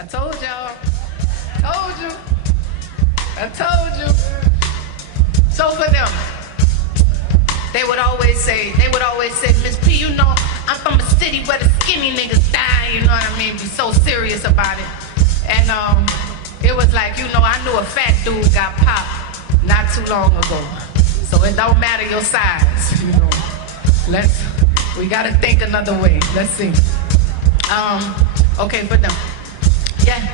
I told y'all. Told you. I told you. So for them, they would always say, Miss P, you know, I'm from a city where the skinny niggas die, you know what I mean? Be so serious about it. And it was like, you know, I knew a fat dude got popped not too long ago. So it don't matter your size, you know. We gotta think another way. Let's see. Okay, for them.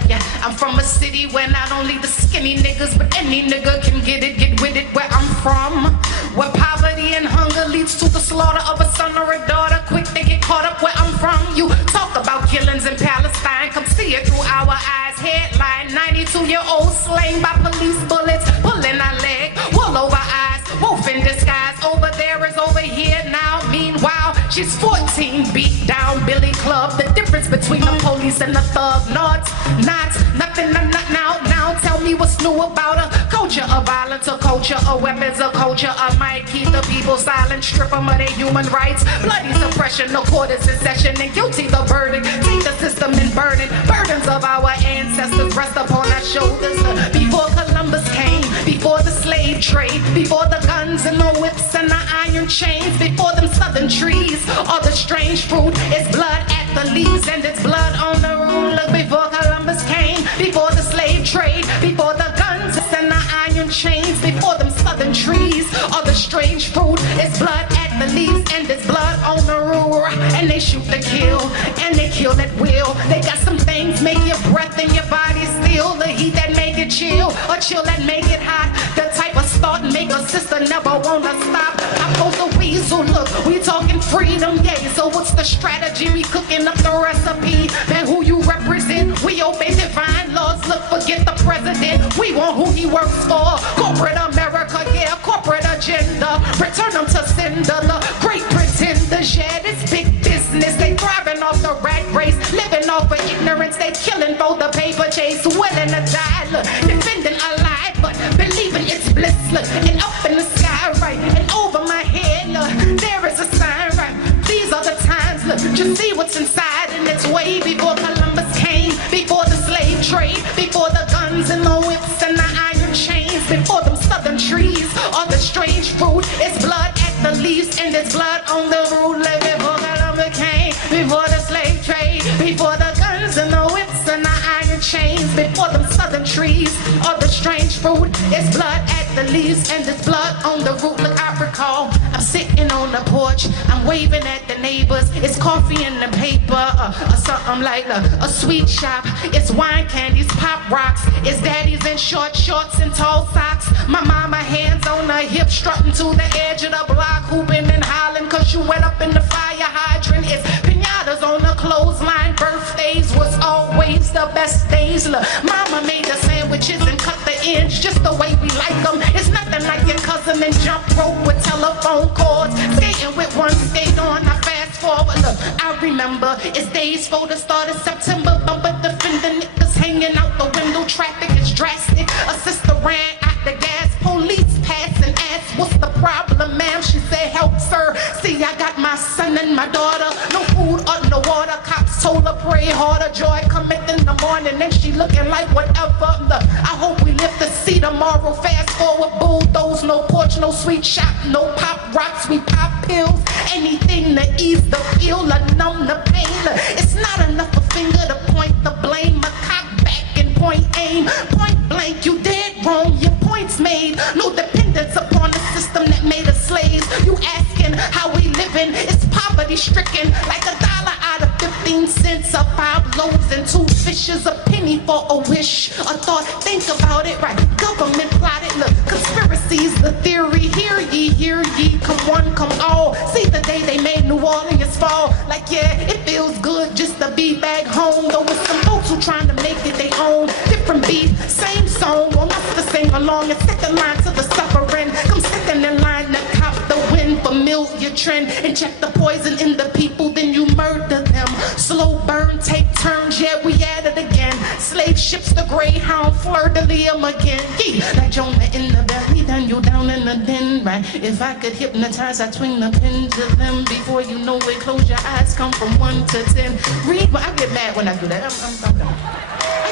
Yeah, I'm from a city where not only the skinny niggas, but any nigga can get with it where I'm from. Where poverty and hunger leads to the slaughter of a son or a daughter. Quick, they get caught up where I'm from. You talk about killings in Palestine, come see it through our eyes. Headline, 92-year-old slain by police bullets, pulling our leg, wool over eyes, wolf in disguise. Over there is over here now. Meanwhile, she's 14, beat down Billy Club. The difference between the police and the thug, nothing, now tell me what's new about a culture of violence, a culture of weapons, a culture of might keep the people silent, strip them of their human rights, bloody suppression, the court is in session, and guilty the verdict, take the system and burn it, burdens of our ancestors rest upon our shoulders, before Columbus came, before the slave trade, before the guns and the whips and the iron chains, before them southern trees, all the strange fruit is blood at the leaves and it's blood on the road. Look, before Columbus came, before the slave trade, before the guns and the iron chains, before them southern trees, all the strange fruit is blood at the leaves and it's blood on the road. And they shoot to kill, and they kill at will. They got some things make your breath in your body still, the heat that make it chill, or chill that make it hot, the type of start make a sister never wanna stop. I post a weasel, look, we talking freedom, yeah, so what's the strategy? We cooking up the recipe, man, who you represent? We obey divine laws, look, forget the president, we want who he works for. Corporate America, yeah, corporate agenda, return them to cinder, the great pretenders, yeah, this big business, they thriving off the rat race, living off of ignorance, they killing for the paper chase, willing to die, look, defending a lie, but believing it's bliss, look, and up in the sky, right, and over my head, look, there is a sign, right, these are the times, look, just see what's inside, and it's way before Columbus came, before the slave trade, before the guns and the whips and the iron chains, before them southern trees, all the strange fruit, it's blood at the leaves, and it's blood on the road, like before Columbus came, before the slave trade, before the guns and the whips and the iron chains, before them southern trees, all the strange fruit, it's blood at the leaves, and it's blood on the root. Look, I recall, I'm sitting on the porch, I'm waving at the neighbors, it's coffee in the paper, or something like a sweet shop, it's wine candies, pop rocks, it's daddies in short shorts and tall socks, my mama hands on her hip, strutting to the edge of the block, hooping and hollering cause you went up in the fire hydrant, it's pinatas on the clothesline, birthdays was always the best days, look, mama made the sandwiches and cut the ends just the way we like them, it's nothing like your cousin and jump rope with telephone cords, skating with one skate on, I fast forward, look, I remember, it's days for the start of September, bumper defending niggas hanging out the window, traffic is drastic, a sister ran out the gas, police passed and asked, what's the problem, ma'am? She said, help, sir, see, I got my son and my daughter, no food or no water, cops told her, pray harder, joy cometh in the morning, and she looking like whatever, look, I hope we live to see tomorrow, fast forward, bulldoze, no porch, no sweet shop, no pop rocks, we pop pills, anything to ease the feel or numb the pain, look, it's not enough a finger to point the blame, a cock back and point aim, point blank, you dead wrong, your point's made, no dependence upon the system that made us slaves, you asking how we living, it's poverty stricken, like $1 out of 15 cents, or 5 loaves and 2 fishes, a penny for a wish, a thought, think about it, right, government plotted, look, conspiracies, the theory, hear ye, come one, come all, see the day they made New Orleans fall, like yeah, it feels good just to be back home, though with some folks who trying to make it their own, different beat, same song, want us to sing along, and second line to the suffering, come second in line to cop the win, familiar trend, and check the poison in the people, then you murder them, slow burn, take turns, yeah, we at it again, slave ships, the greyhound, fleur-de-lis again, yeah, like Jonah in the belly, then you down in the den, right, if I could hypnotize, I'd swing the pen to them, before you know it, close your eyes, come from 1 to 10, read, I get mad when I do that, I'm done.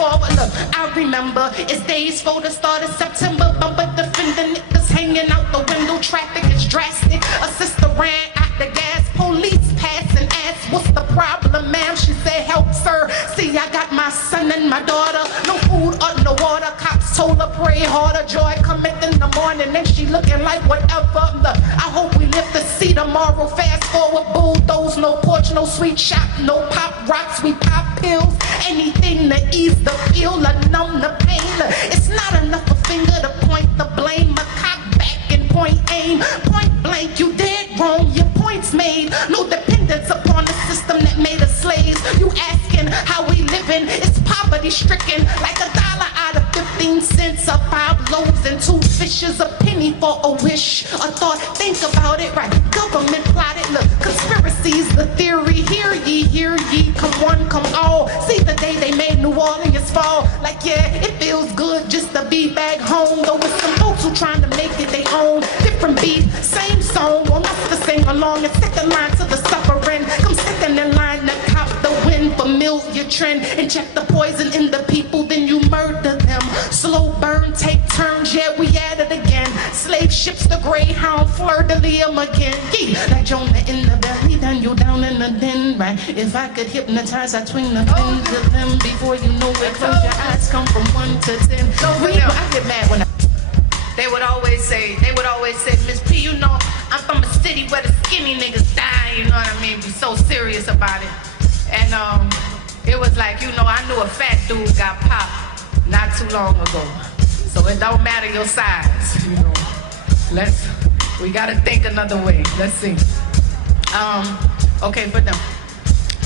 forward, look, I remember it's days for the start of September. Bumper defending niggas hanging out the window. Traffic is drastic. A sister ran out the gas. Police passed and asked, what's the problem, ma'am? She said, help, sir. See, I got my son and my daughter. No food or no water. Cops told her, pray harder. Joy cometh in the morning and she looking like whatever. Look, I hope we live to see tomorrow. Fast forward, bulldoze, no porch, no sweet shop, no pop rocks. We pop pills, anything to ease the feel or numb the pain. Look, it's not enough a finger to point the blame. A cock back and point aim. Point blank, you dead wrong, your point's made. No dependence upon the system that made us slaves. You asking how we living, it's poverty stricken. Like $1 out of 15 cents, or 5 loaves and 2 fishes, a penny for a wish, a thought. Think about it, right? Government plotted, look, conspiracies, the theory. Hear ye, come one, come all. See the day they made New Orleans fall. Like, yeah, it feels good just to be back home. Though with some folks who trying to make it their own. Different beat, same song, want us to sing along and stick a line to the suffering. Come second in line to cop the win, familiar trend, and check the poison in the people, then you murder them. Slow burn, take turns, yeah, we at it again. Slave ships, the Greyhound, fleur de liam again. Yeah, like Jonah in the belly, then you down in the den, right? If I could hypnotize, I'd swing the pen to them. Before you know it, close your eyes, come from 1 to 10. I get mad when they would always say, Miss P, you know, I'm from a city where the skinny niggas die, you know what I mean? Be so serious about it. And it was like, you know, I knew a fat dude got popped not too long ago. So it don't matter your size, you know. We gotta think another way. Let's see. Okay, for them.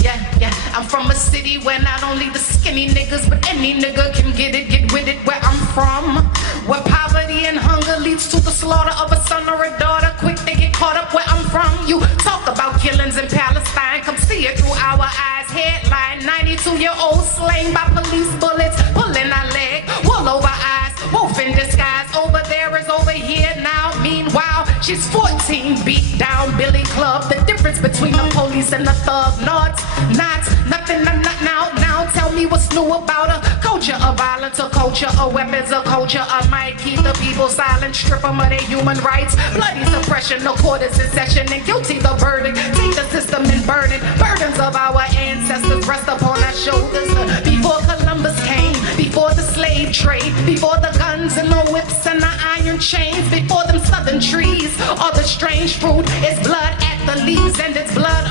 Yeah, I'm from a city where not only the skinny niggas, but any nigga can get with it where I'm from. Where poverty and hunger leads to the slaughter of a son or a daughter. Quick, they get caught up where I'm from. You talk about killings in Palestine, come see it through our eyes. Headline, 92-year-old slain by police bullets, pulling our leg, wool over eyes, wolf in disguise. Over there is over here now. Meanwhile, she's 14, beat down Billy Club. The difference between the police and the thug, not nothing, not now. Tell me what's new about a culture of violence, a culture of weapons, a culture of might. Keep the people silent, strip them of their human rights. Bloody suppression, the court is in session, and guilty the verdict. See the system is burning. Burdens of our ancestors rest upon our shoulders. Before Columbus came, before the slave trade, before the guns and the whips and the iron chains, before them southern trees or the strange fruit, it's blood at the leaves and it's blood